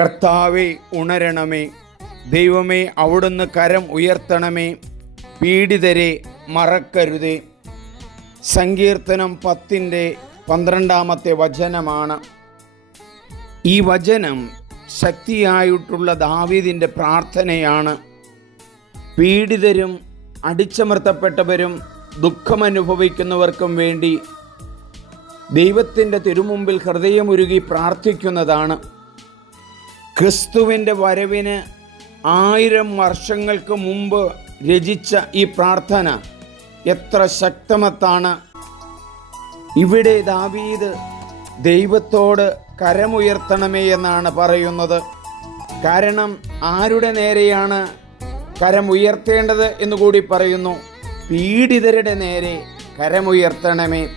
കർത്താവെ ഉണരണമേ. ദൈവമേ അവിടുന്ന് കരം ഉയർത്തണമേ. പീഡിതരെ മറക്കരുതേ. സങ്കീർത്തനം പത്തിന്റെ പന്ത്രണ്ടാമത്തെ വചനമാണ്. ഈ വചനം ശക്തിയായിട്ടുള്ള ദാവീദിന്റെ പ്രാർത്ഥനയാണ്. പീഡിതരും അടിച്ചമർത്തപ്പെട്ടവരും ദുഃഖമനുഭവിക്കുന്നവർക്കും വേണ്ടി ദൈവത്തിന്റെ തിരുമുമ്പിൽ ഹൃദയമുരുകി പ്രാർത്ഥിക്കുന്നതാണ്. ക്രിസ്തുവിന്റെ വരവിന് ആയിരം വർഷങ്ങൾക്ക് മുമ്പ് രചിച്ച ഈ പ്രാർത്ഥന എത്ര ശക്തമത്താണ്. ഇവിടെ ദാവീദ് ദൈവത്തോട് കരമുയർത്തണമേ എന്നാണ് പറയുന്നത്. കാരണം ആരുടെ നേരെയാണ് കരമുയർത്തേണ്ടത് എന്ന് കൂടി പറയുന്നു. പീഡിതരുടെ നേരെ കരമുയർത്തണമേ.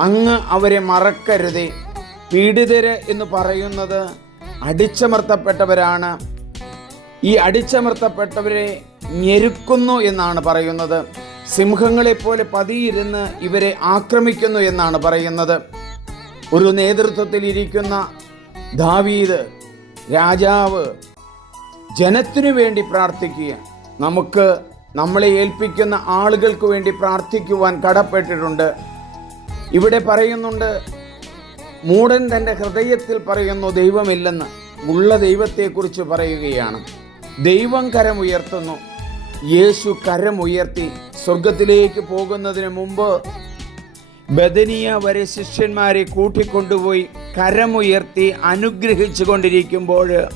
അങ്ങ് അവരെ മറക്കരുതേ. പീഡിതര് എന്ന് പറയുന്നത് അടിച്ചമർത്തപ്പെട്ടവരാണ്. ഈ അടിച്ചമർത്തപ്പെട്ടവരെ ഞെരുക്കുന്നു എന്നാണ് പറയുന്നത്. സിംഹങ്ങളെപ്പോലെ പതിയിരുന്ന് ഇവരെ ആക്രമിക്കുന്നു എന്നാണ് പറയുന്നത്. ഒരു നേതൃത്വത്തിൽ ഇരിക്കുന്ന ദാവീദ് രാജാവ് ജനത്തിനു വേണ്ടി പ്രാർത്ഥിക്കുക. നമുക്ക് നമ്മളെ ഏൽപ്പിക്കുന്ന ആളുകൾക്ക് വേണ്ടി പ്രാർത്ഥിക്കുവാൻ കടപ്പെട്ടിട്ടുണ്ട്. ഇവിടെ പറയുന്നുണ്ട് മൂടൻ തന്റെ ഹൃദയത്തിൽ പറയുന്നു ദൈവമില്ലെന്ന്. ഉള്ള ദൈവത്തെക്കുറിച്ച് പറയുകയാണ്. ദൈവം കരമുയർത്തുന്നു യേശു കരമുയർത്തി സ്വർഗത്തിലേക്ക് പോകുന്നതിന് മുമ്പ് ബദനിയ വരെ ശിഷ്യന്മാരെ കൂട്ടിക്കൊണ്ടുപോയി കരമുയർത്തി അനുഗ്രഹിച്ചു കൊണ്ടിരിക്കുമ്പോൾ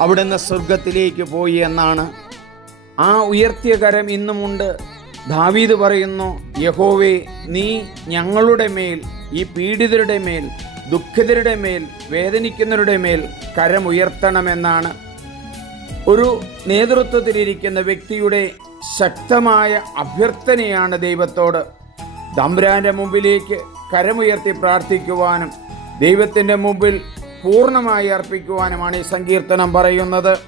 അവിടുന്ന് സ്വർഗത്തിലേക്ക് പോയി എന്നാണ്. ആ ഉയർത്തിയ കരം ഇന്നുമുണ്ട്. ദാവീദ് പറയുന്നു യഹോവേ നീ ഞങ്ങളുടെ മേൽ ഈ പീഡിതരുടെ മേൽ ദുഃഖിതരുടെ മേൽ വേദനിക്കുന്നവരുടെ മേൽ കരമുയർത്തണമെന്നാണ് ഒരു നേതൃത്വത്തിലിരിക്കുന്ന വ്യക്തിയുടെ ശക്തമായ അഭ്യർത്ഥനയാണ് ദൈവത്തോട്. തമ്പുരാന്റെ മുമ്പിലേക്ക് കരമുയർത്തി പ്രാർത്ഥിക്കുവാനും ദൈവത്തിന്റെ മുമ്പിൽ പൂർണമായി അർപ്പിക്കുവാനുമാണ് ഈ സങ്കീർത്തനം പറയുന്നത്.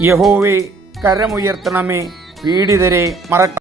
യഹോവേ കരമുയർത്തണമേ പീഡിതരെ മറക്ക